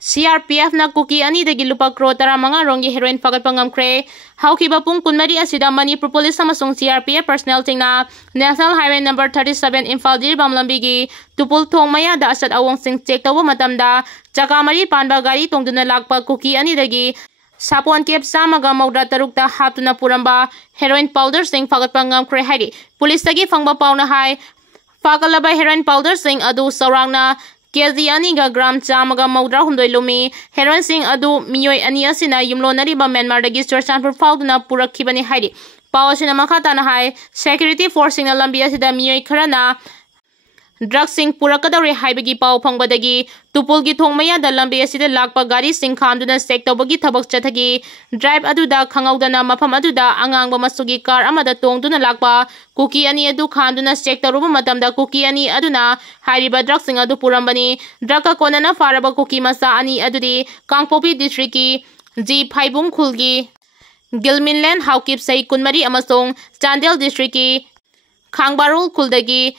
CRPF na Kuki Ani dagi lupa crore 15 rongi heroin phagatpa ngamkhre. Haukiba pung kunmari asida Manipur Police amasung CRPF personnel tingna National Highway number 37 Imphal Jirbam lambigi tupul thong maya da asat awong sing check tawba matamda chaka mari panba gari tongduna lakpa Kuki Ani dagi sapon kep samaga maudra tarukta haptuna puramba heroin powder sing phagatpa ngamkhre hairi. Police dagi phangba pauna hai fagalaba heroin powder sing adu saurangna KG ani ga gram chamaga maudra hundoi lumi heroin sing adu miyoi ani asina yumlo nariba Myanmar dagi Ccpur fauduna purakhibani hairi. Pawasina makata na hai security force na lambi asida miyoi kharana drugs sing purakadari haibagi paw phangbadagi tupulgi thongmaya da lambi asida lakpa gari sing khamduna sek tawbagi thabak chathagi drive aduda khangaudana mafam aduda angangba masugi car amada tongduna lakpa Kuki Ani adu khamduna sek tawruba matamda Kuki Ani aduna hairiba drugs sing adu purambani draka konana faraba Kuki masa ani adudi Kangpopi district ki G Phaibung khulgi Gilminland Haukip sai kunmari amasong Chandel district ki Khangbarul khuldagi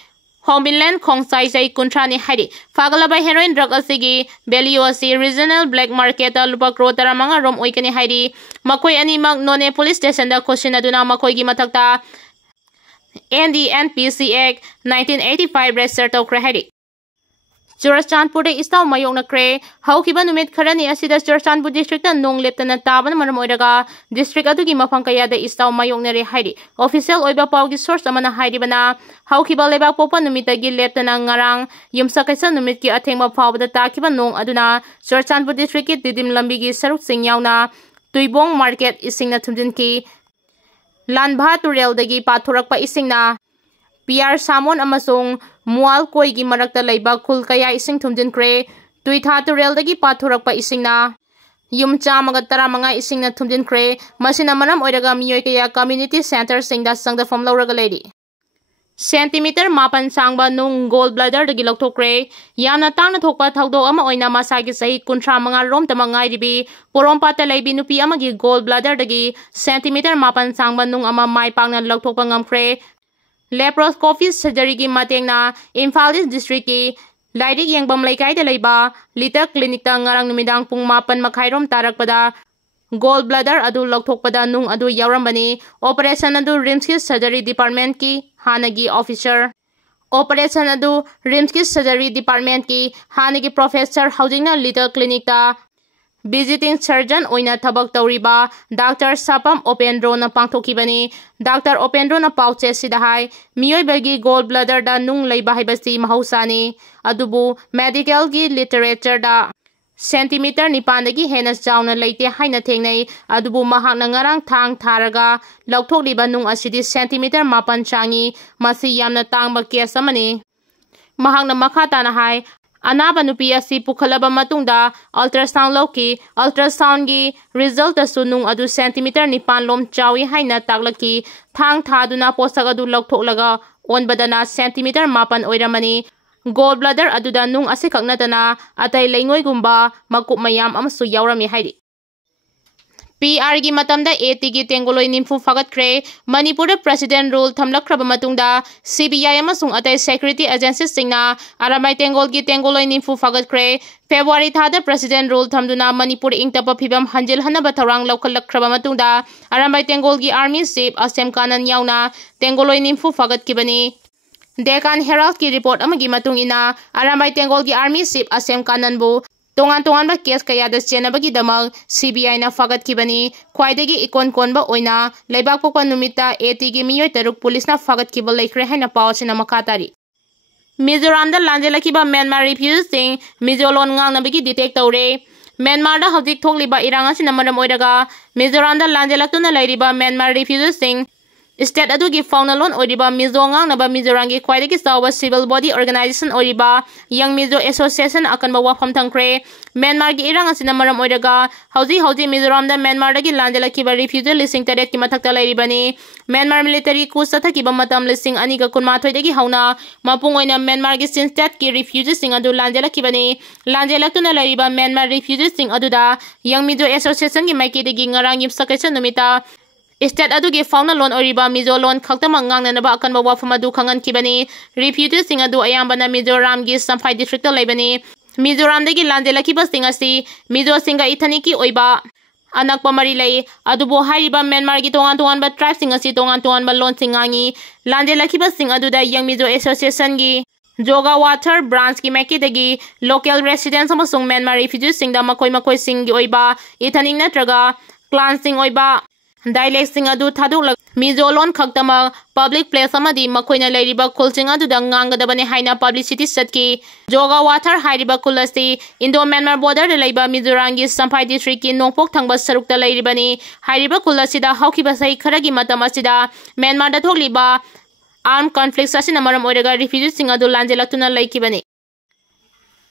Homeland Khongsai sai kuntrani hairi. Fagalaba heroin drug asigi value asi regional black market lupa crore 15 rom oikani hairi. Makoi animak none police station da khoshina duna makoi gi mathakta NDNPC Act 1985 register tawkhre hairi. Churachandpur de istaw mayoknakhre haukiba numit kharani asida Churachandpur district ta nung leptana taban maram oiraga district adugi mafang kaya de istaw mayoknare hairi. Official oiba pawgi source amana hairi bana haukiba lebak popa numitagi leptana ngarang yumsa kaisa numit ki athengma phawbada takiba nung aduna Churachandpur district ki didim lambi gi saruk sing yauna tuibong market isingna thumjin ki lanbha turel dagi pathurakpa isingna PR Samon amasung mual koi gi marakta leiba khul kaya ising thumjin kre tuitha turel dagi pathurakpa isingna yum chamaga 15 isingna thumjin kre masina maram oiraga miyoi kaya community center singda sangda fam lauraga lady centimeter mapan sangba nung gallbladder dagi lokthokre yamna tangna thokpa thaudok ama oina masagi sahi 35 rom tamangai ribi porompata leibi nupi amagi gallbladder dagi centimeter mapan sangba nung ama mai pangna lokthokpa ngamkhre. Laparoscopy surgery ki matengna Imphal district ki Lairik Yangbam Laikai da leiba Lita clinic ta ngarang numidang pung 7:30 tarakpada gallbladder adu lokthokpada nung adu yaurambani operation adu RIMS ki surgery department ki hanagi officer operation adu RIMS ki surgery department ki hanagi professor housingna Lita clinic ta visiting surgeon oina thabak tauriba Dr. Sapam Opendro na pangthokibani. Dr. Opendro na pauche sidahai miyoi bagi gallbladder da nung leiba haibasi mahausani adubu medical gi literature da centimeter nipandagi hena chauna leite haina thengnai adubu mahakna ngarang thang tharaga lokthokliba nung asidi centimeter 8 changi masi yamna tangba case amani. Mahakna makhata na hai anaba nupi asi pukhalaba matungda ultrasound loki ultrasound gi result asu nung adu centimeter 9 lom chawi haina taklaki thang thaduna posak adu lokthoklaga onbadana centimeter 8 oiramani gallbladder aduda nung ase kaknatana atai leingoi gumba makup mayam amsu yaurami hairi. PR gi matamda AT gi tengoloi nimfu phagatkhre Manipur president rule thamlakraba matungda CBI amasung atai security agencies singna aramai tengol gi tengoloi nimfu phagatkhre February thada president rule thamduna Manipur ingtapa phibam hanjil hanaba thorang lokhallakraba matungda aramai tengol gi army chief Asem Kanan yauna tengoloi nimfu phagatkibani. Deccan Herald ki report amagi matung ina aramai tengol gi army chief Asem Kanan bu tongan ba case kaya da chenabagi damag CBI na phagatkhibani khwaidagi ikon konba oina leibak pokpa numita AT gi miyoi taruk police na phagatkhibal leikhre haina pawsina makatari. Mizoram da lanjelakiba Myanmar refugees sing Mizolon ngangnabagi detect tawre. Myanmar da hojik thokliba irang asina maram oiraga Mizoram da lanjelaktuna leiriba Myanmar refugees sing state adugi faunalon oriba Mizo ngangnaba Mizorangi khwaidagi chawba civil body organization oriba Young Mizo Association akanba wafam thangkhre. Myanmar gi irang asina maram oiraga hauji Mizoram da Myanmar dagi lanjelakiba refugee lising taret ki mathakta leiribani. Myanmar military coup sathakiba matam lising ani ga kunmathoi dagi hauna mapung oina Myanmar gi state ki refugees sing adu lanjelakibani. Lanjelaktuna leiriba Myanmar refugees sing aduda Young Mizo Association gi maiki dagi ngarang yimsakaisa numita state adugi fauna lon oriba Mizo lon khaktama ngangnanaba akanba wafam adu khangan kibani. Refugees sing adu ayambana Mizoram gi Samphai district ta leibani. मिजोरामदगी लांजेलखिबसिंग असि मिजोसिंगा इथनिकी ओइबा अनकपा मरी लई अदुबो हाइरिबा Myanmar की तोंगान तोंगान बा ट्राइब्सिंग असि तोंगान तोंगान बा लोनसिंग आंगी लांजेलखिबसिंग अदुदा young Mizo association की जोगा water branch की मैकीदगी local residents अमसुंग Myanmar रिफ्यूजीसिंग दा मकोई मकोई सिंग की ओइबा इथनिंग नत्रगा क्लांसिंग ओइबा डायलेक्सिंग अदु थादुक मिजो लोन खक्तमा पब्लिक प्लेस अमदी मखोइना लेरिबा खुलसिंग अदुदा ngangadabane haina publicity satki जोगा वाटर हाइरिबा कुलसी इंडो म्यांमार बॉर्डर लेबा मिजोराम की संफाई डिस्ट्रिक्ट की नोंपोक थंगबा सरुकता लेरिबनी हाइरिबा कुलसीदा हौखिबा सही खरगी मतम असिदा म्यांमार दा थोकलिबा आर्म कॉन्फ्लिक्ट असिना मरम ओइरगा रिफ्यूजीसिंग अदु लांजेलक्तुना लेखिबनी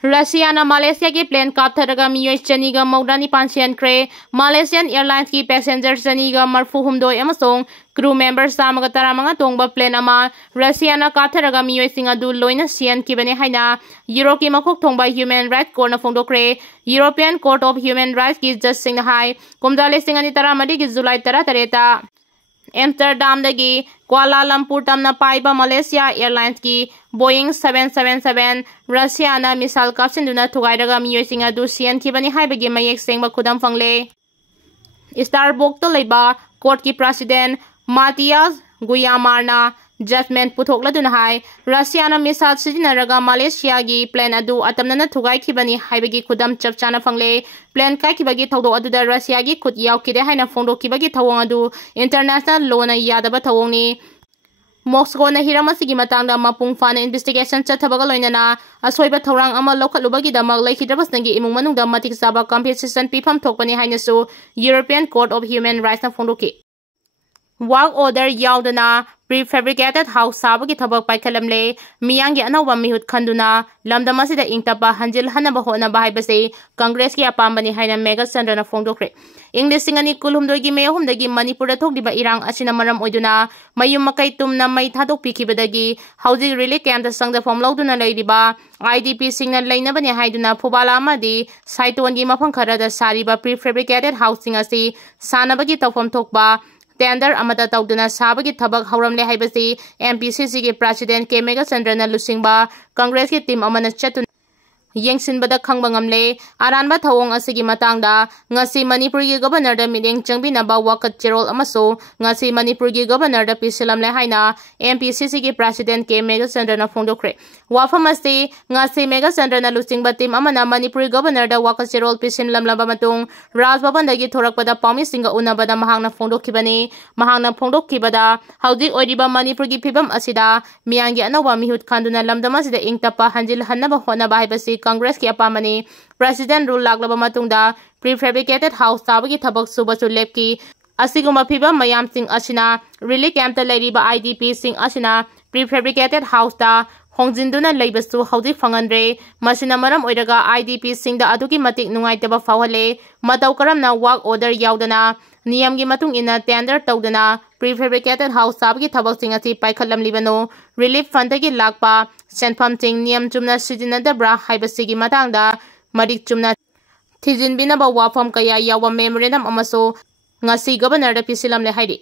रशियाना मालेशिया के प्लेन कापथरगा मियोय चनीगा मौदानी पांसियनख्रे मालेशियन एयरलाइंस की पैसेंजर चनीगा मरफू हुमदोय अमसोंग क्रू मेंबर सामगा तरामंगा तोंगबा प्लेन अमा रशियाना कापथरगा मियोय सिंग अदु लोइना सियन किबने हाइना यूरोप की मखोक थोंगबा ह्यूमन राइट कोर्ट न फोंदोख्रे European court of human rights की जज सिंग हाई कुमदाले सिंग अनि तरामदी की जुलाई 13 एम्स्टरडाम दगी क्वालालंपुर तमना पाइबा मलेशिया एयरलाइंस की बोइंग 777 रशियाना मिसाइल कापसिंदुना थुगाइरगा मियोइसिंग अदु सियनखिबनी हाइबगी मयेक सेंगबा खुदम फंगले स्टारबोक तो लेबा कोर्ट की प्रेसिडेंट मातियास गुयामारना जजमेंट पुथोकलदुना हाई रशियाना मिसाइल सिजिनरगा मलेशिया की प्लेन अदु अतमनना थुगाइखिबनी हाइबगी खुदम चपचाना फंगले प्लेन काइखिबगी थौदो अदुदा रशिया की खुद यावकिदे हाइना फोंदोखिबगी थवोंग अदु इंटरनेशनल लोना यादबा थवोंगनी मॉस्को न हिरामसिगी मतंगदा मपुंग फाना इन्वेस्टिगेशन चथबगा लोइनना असोइबा थौरांग अमा लौखलुबगी दमक लेखिद्रबसनगी इमुंग मनुंगदा मतिक साबा कंपेंसेशन पिफम थोकपनी हाइनसु European court of human rights न फोंदोखि वर्क ऑर्डर यावदना प्रीफेब्रिकेटेड हाउस साबगी थबक पाइखलमले मियांगी अनौबा मिहुत खंदुना लमदम असिदा इंगतपा हंजिल हनबा होनबा हाइबसे कांग्रेस की अपाम्बनी हाइना मेगा चंद्रना फोंदोख्रे इंग्लिश सिंगनी कुलहुमदोगी मेहुमदगी मणिपुर थोकदिबा इरांग असिना मरम ओइदुना मयुम मकै तुमना मै थादोकपिखिबदगी हौजिक रिलीफ कैंप संगफम लौदुना लेरिबा आईडीपी सिंगना लेनबने हाइदुना फुबाला अमदी साइटोनगी मफम खरदा सारिबा प्रीफेब्रिकेटेड हाउसिंग असि सानबगी तौफम थोकबा टेंडर अमदा तौदुना साबगी थबक हौरमले हाइबसी एमपीसीसी के प्रेसिडेंट के मेगा चंद्रना लुसिंगबा कांग्रेस की टीम अमना चतुन येंगसिनबदा खंगबा ngamle अरानबा थवोंग असिगी मतंगदा ngasi मणिपुर की गवर्नर दा मीटिंग चंगबिनबा वाकत चेरोल अमसो ngasi मणिपुर की गवर्नर दा पिसिलमले हाइना एमपीसीसी के प्रेसिडेंट के मेगा चंद्रना फोंदोख्रे वाफम असि ngasi मेगा चंद्रना लुसिंगबा टीम अमना मणिपुर गवर्नर दा वाकत चेरोल पिसिलमलबा मतुंग राजभवन दगी थोरकपदा पाउमी सिंगा उनबदा महांगना फोंदोखिबनी महांगना फोंदोखिबदा हौजिक ओइरिबा मणिपुर की फिबम असिदा मियांगी अनौबा मिहुत खांदुना लमदम असिदा इंगतपा हंजिल हन्नबा होनबा हाइबसी कांग्रेस की अपामनी प्रेसिडेंट रूल लागलबा मतुंगदा प्रीफेब्रिकेटेड हाउस साबगी थबक सुबसु लेपकी असिगुमा फिबम मयामसिंग असिना रिलीफ कैंप लेरिबा आईडीपी सिंग असिना प्रीफेब्रिकेटेड हाउस दा होंजिंदुना लेबसु हौजिक फंगनरे मसिना मरम ओइरगा आईडीपी सिंग दा अदुगी मतिक नुंगाइतबा फावहले मतौ करमना वर्क ऑर्डर यावदना नियम की मतुंग इना टेंडर तौदना प्रीफेब्रिकेटेड हाउस साबगी थबक सिंग असि पाइखलमलिबनो रिलीफ फंड की लाकपा सेंफम सिंग नियम चुमना सिजिनदब्रा हाइबसिगी मतंगदा मरिक चुमना थिजिनबिनबा वाफम कया यावा मेमोरेंडम अमसो ngasi गवर्नर दा पिसिलमले हाइदि